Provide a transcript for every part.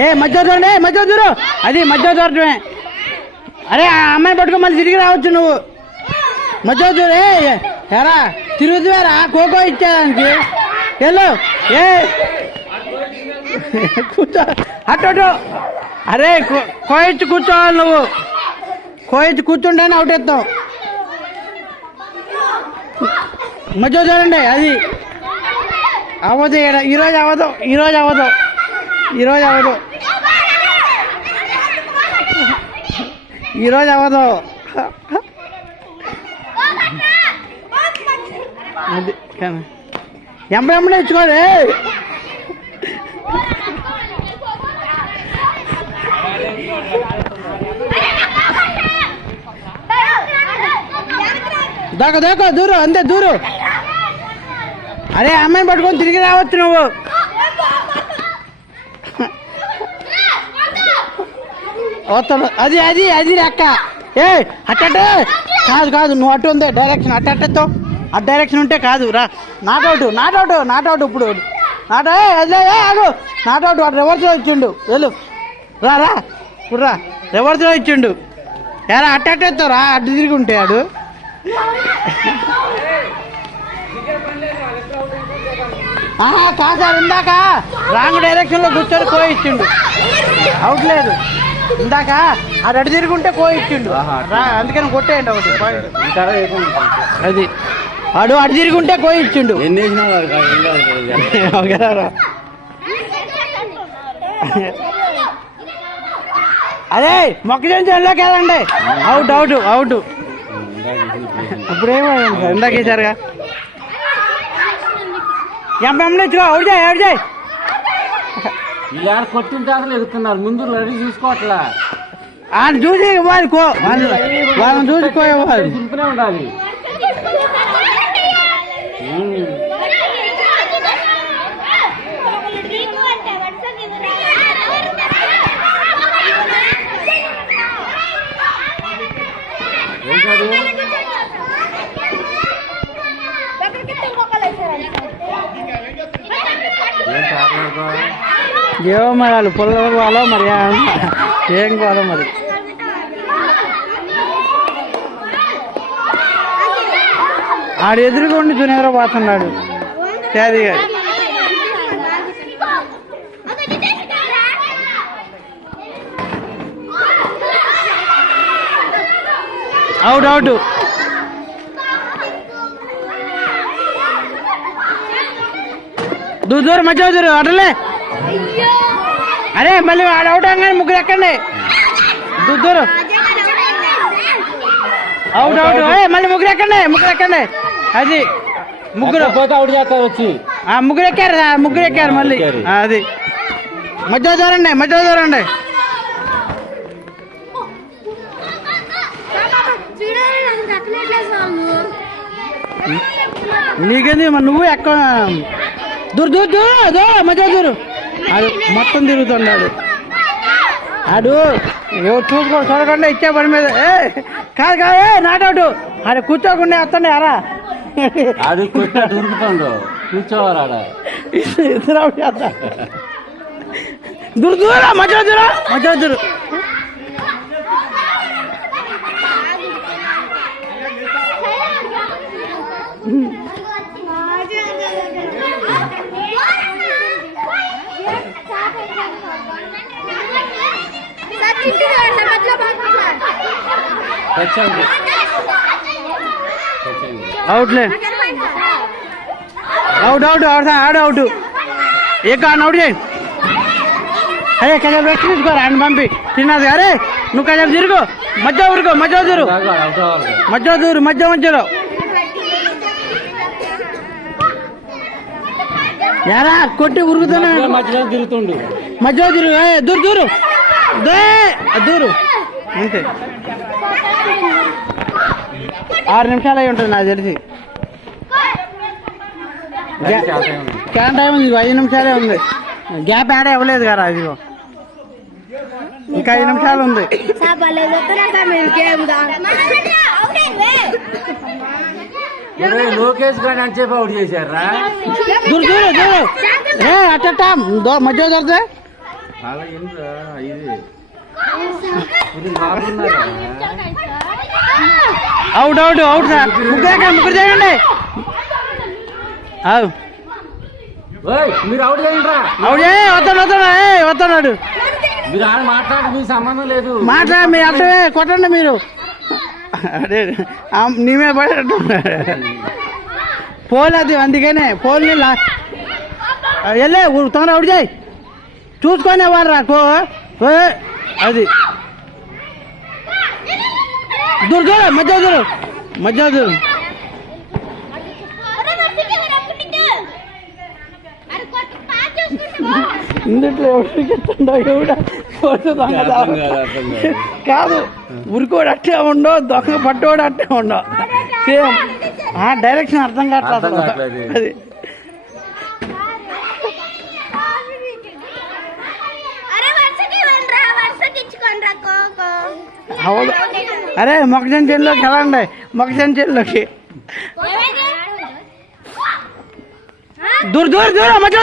ఏ మధ్య చూడండి, మధ్య చూడు, అది మధ్య చూడటమే. అరే ఆ అమ్మాయిని పట్టుకో, మళ్ళీ తిరిగి రావచ్చు నువ్వు. మధ్య చూడు. ఎరా తిరుగుతువారా ఖోఖో ఇచ్చేదానికి వెళ్ళు. ఏ కూర్చో అటు. అరే కోయిచ్చి కూర్చోవాలి నువ్వు. కోయిచ్చి కూర్చుంటేనే అవుట్ ఎత్తావు. మధ్య చూడండి, అది అవ్వదు. ఈరోజు అవ్వదు. అది ఎంపై ఇచ్చుకోండి. దాకా దూరు, అంతే దూరు. అరే అమ్మాయిని పట్టుకొని తిరిగి రావచ్చు నువ్వు. వస్తాను. అది లెక్క. ఏ అట్టంటే కాదు నువ్వు అటు ఉంది డైరెక్షన్. అట్టతో అటు డైరెక్షన్ ఉంటే కాదు. రా నాట్అవుట్. ఇప్పుడు ఆగు. నాట్అవుట్. వాడు రివర్స్లో ఇచ్చిండు. వెళ్ళు రా ఇప్పుడు రా. రివర్స్లో ఇచ్చిండు. ఎరా అట్టెత్తావు రా. అడ్డు తిరిగి ఉంటే ఆడు. కాదు సార్, ఇందాక రాంగ్ డైరెక్షన్లో కూర్చొని కోయిచ్చిండు. అవుట్ లేదు. ఇందాక అది అటు తిరుగుంటే కోయిచ్చిండు. అందుకని కొట్టేయండి ఒకటి. అది వాడు అటు తిరుగుంటే కోయిచ్చిండు. అదే మొక్కజొన్న చేనులోకి వెళ్ళండి. అవుట్. ఇప్పుడు ఏమైంది సార్? ఇందాక వేసారుగా. ఎంపీ ఇచ్చుకో. అవుట్ చేయి. కొట్టిన తర్వాత ఎదుగుతున్నారు. ముందు రెడీ చూసుకోవట్లా. ఆయన చూసి వాళ్ళని చూసుకోవాలి. చూపునే ఉండాలి. ఏవో మరి వాళ్ళు పొలం కావాలో మరి ఏం కావాలో మరి. ఆడు ఎదురుగా దునియాలో పోతున్నాడు తేదీ గారు. అవుట్. దూరం మధ్య అటలే. అరే మళ్ళీ ఆడ అవుట్ అవగానే ముగ్గురు ఎక్కండి. దూరం అవుట్. మళ్ళీ ముగ్గురు ఎక్కండి. అది ముగ్గురు అవుట్ చేస్తారు వచ్చి. ముగ్గురు ఎక్కారు మళ్ళీ. అది మధ్య దూరండి. నీకేంది మరి నువ్వు ఎక్క దూరు మధ్య దూరు. అది మొత్తం తిరుగుతున్నాడు ఆడు. ఎవరు చూడకుండా ఇచ్చే పని మీద. కాదు నాటౌట్. ఆడ కూర్చోకుండా వస్తుండే అరా. అది దొరుకుతుండు. కూర్చోవాలా దూరా మధ్య దూరు. అవుట్లే. అవుట్. ఏ కాదు అవుట్ చేయి. అరే కజాబ్ రెస్ట్ తీసుకోరా. ఆయన పంపి తిన్నది. అరే నువ్వు కజాబ్ తిరుగు. మధ్యలో యారా కొట్టి ఉరుగుతానే మధ్యలో తిరుగుతుండు. మధ్యలో తిరుగు. దూరు అంతే. 6 నిమిషాలు అయి ఉంటుంది నాకు తెలిసి. క్యాన్ టైం ఉంది. 5 నిమిషాలే ఉంది. గ్యాప్ యాడ్ అవ్వలేదు కదా. అది ఇంకా 5 నిమిషాలు ఉంది. లోకేష్ గారు అని చెప్పి అవుట్ చేశారా? దూరు అట్ట మధ్య దొరికితే అలా ఏంట్రా ఇది బాగున్నారా అవుట్ అవుట్ అవుట్ సార్ ముగ్గురు చేయండి మీరు అవుట్ చేయండిరా అవుట్ వస్తున్నాడు మీరు ఆడ మాట్లాడి మీ సంబంధం లేదు మాట్లాడి మీరు అర్థమే కొట్టండి మీరు అదే నీమే పడేటట్టు పోల్ అది అందుకనే పోల్ని వెళ్ళే తొందర అవుట్ చేయి చూసుకొని వాళ్ళు రాకో అది దూరు మధ్య దూరు ఇందుట్లో ఎవడా కాదు ఉరికోడు అట్టే ఉండవు దొంగ పట్టోడు అట్టే ఉండవు సేమ్ డైరెక్షన్ అర్థం కావట్లేదు అది అవును అరే మొక్కజొన్న చెల్లోకి వెళ్ళండి మొక్కజొన్న చెల్లోకి దూరం మధ్య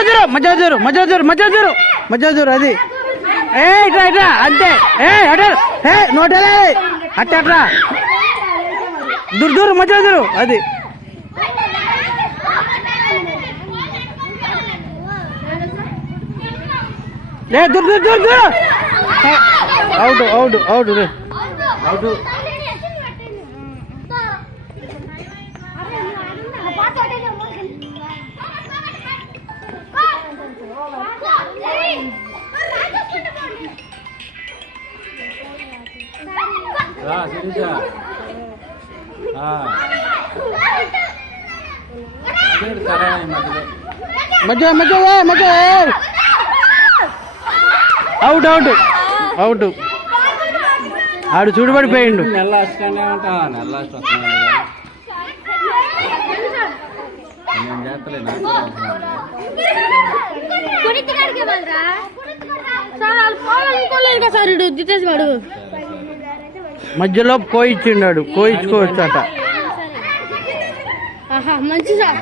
దూరం అది ఇట్రా అంతే నోటలే అట్టా దూరం మధ్య దూరం అది లే దూరం అవుట్ అవుట్ అవుట్ అవుట్ మధ్య అవుట్ అవుట్ అవుట్ ఆడు చూడబడిపోయిండు నెల వస్తానే ఉంటా నెల వస్తున్నాను నేను చేస్తలే మధ్యలో కోయిచ్చిండాడు కోయించుకోవచ్చట మంచి సార్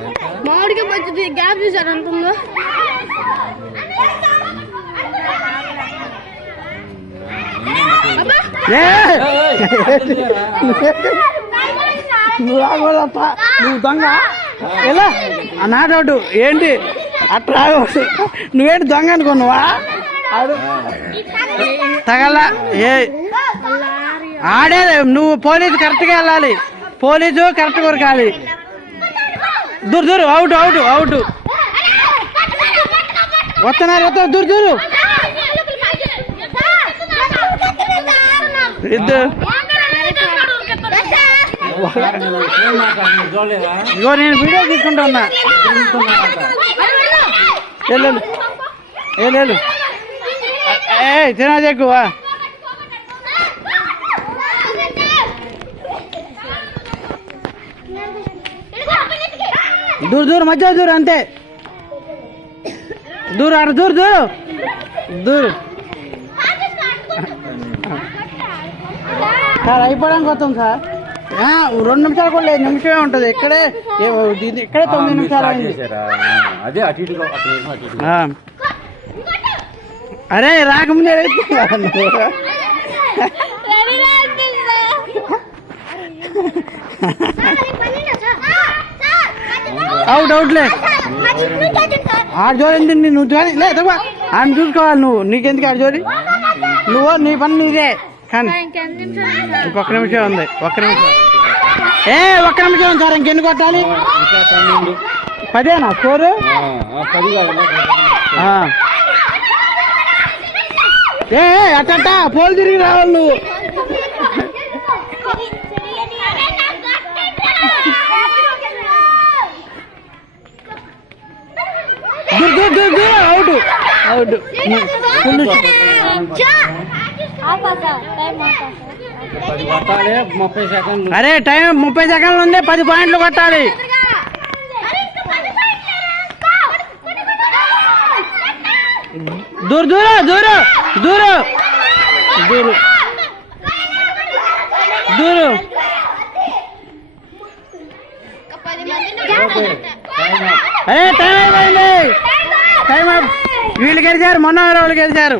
మామిడికి మంచిది గ్యాప్ చూసారు అంటుందో నువ్వు రాకూడదప్ప నువ్వు దొంగ ఎలా నాటౌట్ ఏంటి అట్లా నువ్వేంటి దొంగ అనుకున్నావా తగల ఏ ఆడే నువ్వు పోలీసు కరెక్ట్గా వెళ్ళాలి పోలీసు కరెక్ట్ కొరకాలి దూరు అవుట్ అవుట్ అవుట్ వస్తున్నారు దూరు ఇద్దరు ఇగో నేను వీడియో తీసుకుంటా ఉన్నా వెళ్ళు తినాది ఎక్కువ దూరు మధ్య దూరు అంతే దూరు సార్ అయిపోవడానికి వస్తాం సార్ 2 నిమిషాలు కూడా లేదు నిమిషమే ఉంటుంది ఇక్కడే 9 నిమిషాలు అయింది అరే రాకముందే అవుట్లే ఆడు జోరింది నువ్వు జోరి లేదు ఆయన చూసుకోవాలి నువ్వు నీకెందుకు ఆడు జోరి నువ్వు నీ పని నీదే కానీ ఇంకొక నిమిషం ఉంది ఒక్క నిమిషం ఒక్క నిమిషం సార్ ఇంకెన్ని కొట్టాలి 10 స్కోరు అట్టా పోలు తిరిగి రావాలి నువ్వు అవుట్ అవుట్ అరే టైం 30 సెకండ్లు ఉంది 10 పాయింట్లు కొట్టాలి దూరు అరే టైం అయిపోయింది వీళ్ళు గెలిచారు మొన్న వాళ్ళు గెలిచారు